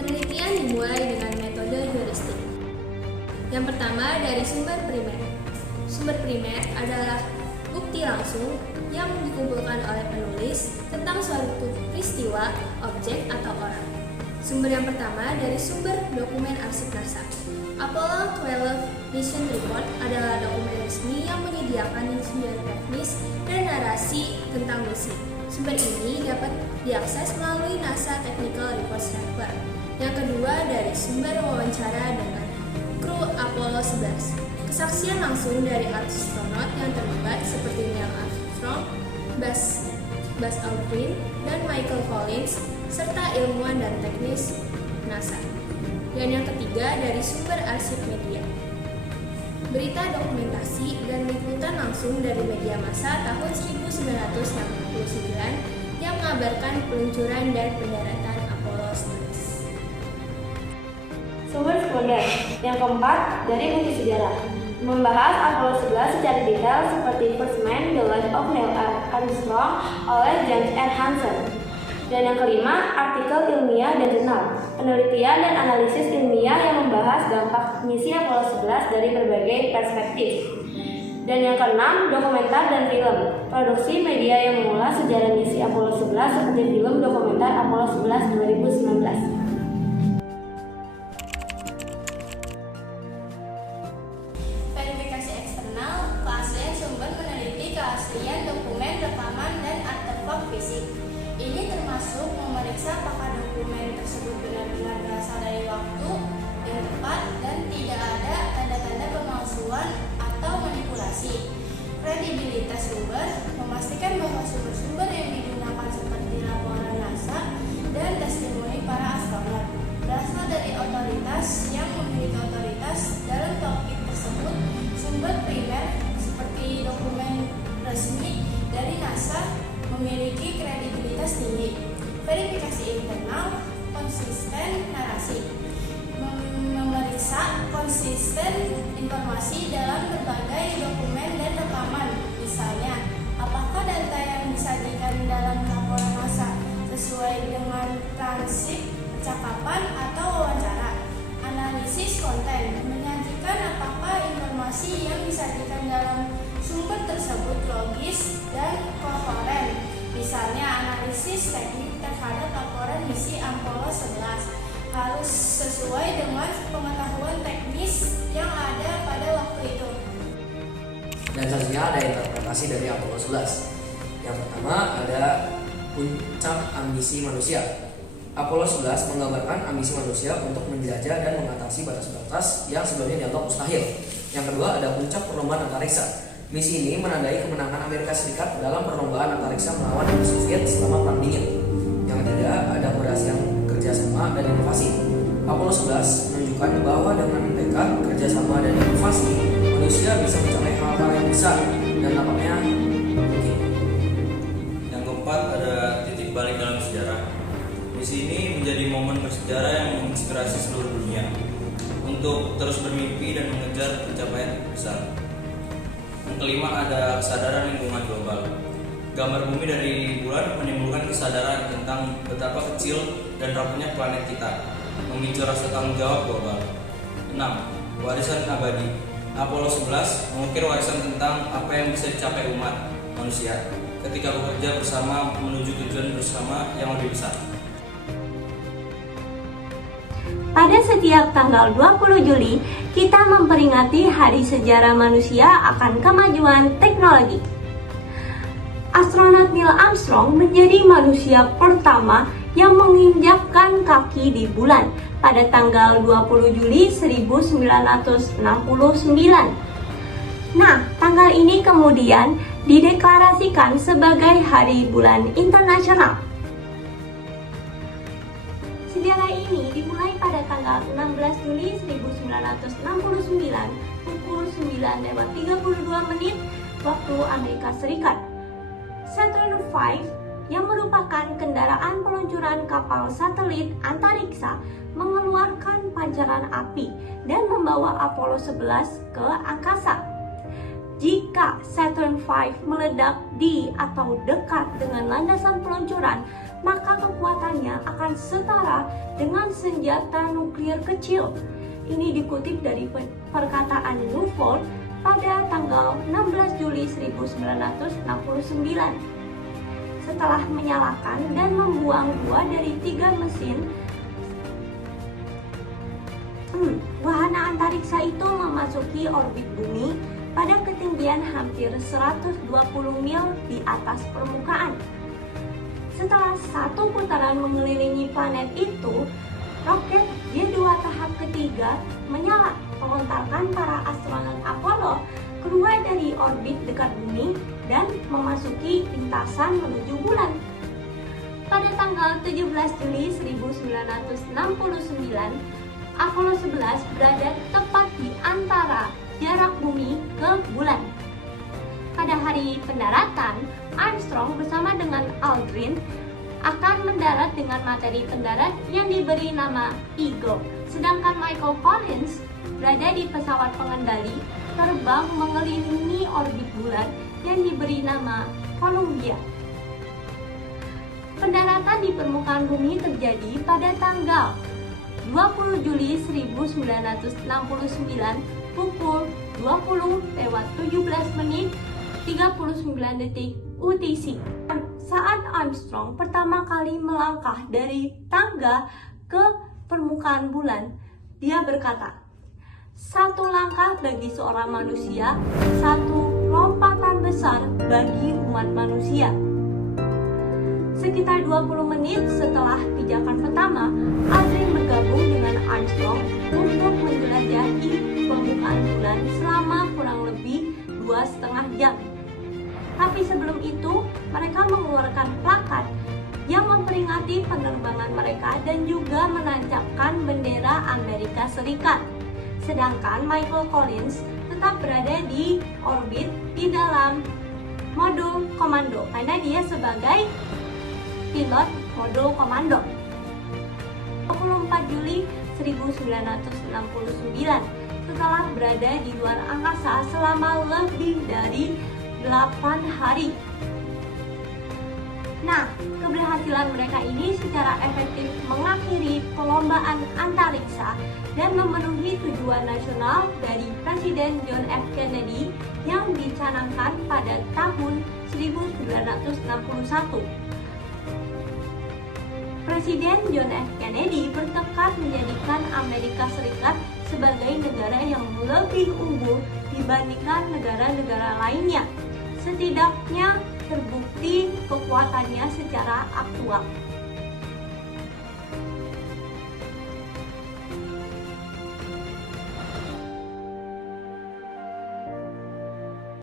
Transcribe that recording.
Penelitian dimulai dengan metode heuristik. Yang pertama dari sumber primer. Sumber primer adalah bukti langsung yang dikumpulkan oleh penulis tentang suatu peristiwa, objek, atau orang. Sumber yang pertama dari sumber dokumen arsip NASA. Apollo 12 Mission Report adalah dokumen resmi yang menyediakan rincian teknis dan narasi tentang misi. Sumber ini dapat diakses melalui NASA Technical Report Server. Yang kedua dari sumber wawancara dengan kru Apollo 11. Kesaksian langsung dari astronot yang terlibat seperti Neil Armstrong, Buzz Aldrin, dan Michael Collins, serta ilmuwan dan teknis NASA. Dan yang ketiga dari sumber arsip media. Berita dokumentasi dan liputan langsung dari media massa tahun 1969 yang mengabarkan peluncuran dan pendaratan Apollo 11. Sumber sekunder. Yang keempat, dari bukti sejarah. Membahas Apollo 11 secara detail seperti First Man, The Life of Neil Armstrong oleh James N. Hansen. Dan yang kelima, artikel ilmiah dan jurnal. Penelitian dan analisis ilmiah yang membahas dampak misi Apollo 11 dari berbagai perspektif. Dan yang keenam, dokumenter dan film. Produksi media yang mengulas sejarah misi Apollo 11 seperti film dokumenter Apollo 11 2019. Verifikasi eksternal, keaslian sumber meneliti keaslian dokumen, rekaman, dan artefak fisik. Ini termasuk memeriksa apakah dokumen tersebut benar-benar berasal dari waktu yang tepat dan tidak ada tanda-tanda pemalsuan atau manipulasi. Kredibilitas sumber, memastikan bahwa sumber-sumber yang digunakan seperti laporan NASA dan testimoni para astronot berasal dari otoritas yang memiliki otoritas dalam topik tersebut. Sumber primer seperti dokumen resmi dari NASA memiliki kredibilitas tinggi. Verifikasi internal, konsisten narasi, memeriksa konsisten informasi dalam berbagai dokumen dan rekaman. Misalnya, apakah data yang disajikan dalam laporan NASA sesuai dengan transkrip percakapan atau wawancara. Analisis konten, menyajikan apakah informasi yang disajikan dalam sumber tersebut logis dan koheren. Misalnya, analisis teknik terhadap laporan misi Apollo 11 harus sesuai dengan pengetahuan teknis yang ada pada waktu itu. Dan selanjutnya ada interpretasi dari Apollo 11. Yang pertama ada puncak ambisi manusia. Apollo 11 menggambarkan ambisi manusia untuk menjelajah dan mengatasi batas-batas yang sebelumnya dianggap mustahil. Yang kedua ada puncak perlombaan antariksa. Misi ini menandai kemenangan Amerika Serikat dalam perlombaan antariksa melawan Uni Soviet selama Perang Dingin. Yang ketiga ada keberhasilan kerjasama dan inovasi. Apollo 11 menunjukkan bahwa dengan tekad, kerjasama, dan inovasi, manusia bisa mencapai hal-hal yang besar dan nampaknya mungkin. Yang keempat ada titik balik dalam sejarah. Misi ini menjadi momen bersejarah yang menginspirasi seluruh dunia untuk terus bermimpi dan mengejar pencapaian besar. Yang kelima ada kesadaran lingkungan global. Gambar bumi dari bulan menimbulkan kesadaran tentang betapa kecil dan rapuhnya planet kita, memicu rasa tanggung jawab global. 6. Warisan abadi. Apollo 11 mengukir warisan tentang apa yang bisa dicapai umat manusia ketika bekerja bersama menuju tujuan bersama yang lebih besar. Pada setiap tanggal 20 Juli, kita memperingati Hari Sejarah Manusia akan Kemajuan Teknologi. Astronot Neil Armstrong menjadi manusia pertama yang menginjakkan kaki di bulan pada tanggal 20 Juli 1969. Nah, tanggal ini kemudian dideklarasikan sebagai Hari Bulan Internasional. Sejarah ini dimulai pada tanggal 16 Juli 1969 pukul 9:32 waktu Amerika Serikat. Saturn V yang merupakan kendaraan peluncuran kapal satelit antariksa mengeluarkan pancaran api dan membawa Apollo 11 ke angkasa. Jika Saturn V meledak di atau dekat dengan landasan peluncuran, maka kekuatannya akan setara dengan senjata nuklir kecil. Ini dikutip dari perkataan Newport pada tanggal 16 Juli 1969. Setelah menyalakan dan membuang 2 dari 3 mesin, wahana antariksa itu memasuki orbit bumi pada ketinggian hampir 120 mil di atas permukaan. Setelah 1 putaran mengelilingi planet itu, roket G2 tahap ketiga menyala, melontarkan para astronot Apollo keluar dari orbit dekat bumi dan memasuki lintasan menuju bulan. Pada tanggal 17 Juli 1969, Apollo 11 berada tepat di antara jarak bumi ke bulan. Pada hari pendaratan, Armstrong bersama dengan Aldrin akan mendarat dengan materi pendarat yang diberi nama Eagle, sedangkan Michael Collins berada di pesawat pengendali terbang mengelilingi orbit bulan yang diberi nama Columbia. Pendaratan di permukaan bumi terjadi pada tanggal 20 Juli 1969 pukul 20:17:39 UTC. Saat Armstrong pertama kali melangkah dari tangga ke permukaan bulan, dia berkata, "Satu langkah bagi seorang manusia, satu lompatan besar bagi umat manusia." Sekitar 20 menit setelah pijakan pertama, Aldrin bergabung dengan Armstrong untuk menjelajahi permukaan bulan selama kurang lebih 2,5 jam. Tapi sebelum itu, mereka mengeluarkan plakat yang memperingati penerbangan mereka dan juga menancapkan bendera Amerika Serikat. Sedangkan Michael Collins tetap berada di orbit di dalam modul komando karena dia sebagai pilot modul komando. 24 Juli 1969, setelah berada di luar angkasa selama lebih dari 8 hari. Nah, keberhasilan mereka ini secara efektif mengakhiri perlombaan antariksa dan memenuhi tujuan nasional dari Presiden John F. Kennedy yang dicanangkan pada tahun 1961. Presiden John F. Kennedy bertekad menjadikan Amerika Serikat sebagai negara yang lebih unggul dibandingkan negara-negara lainnya. Setidaknya terbukti kekuatannya secara aktual.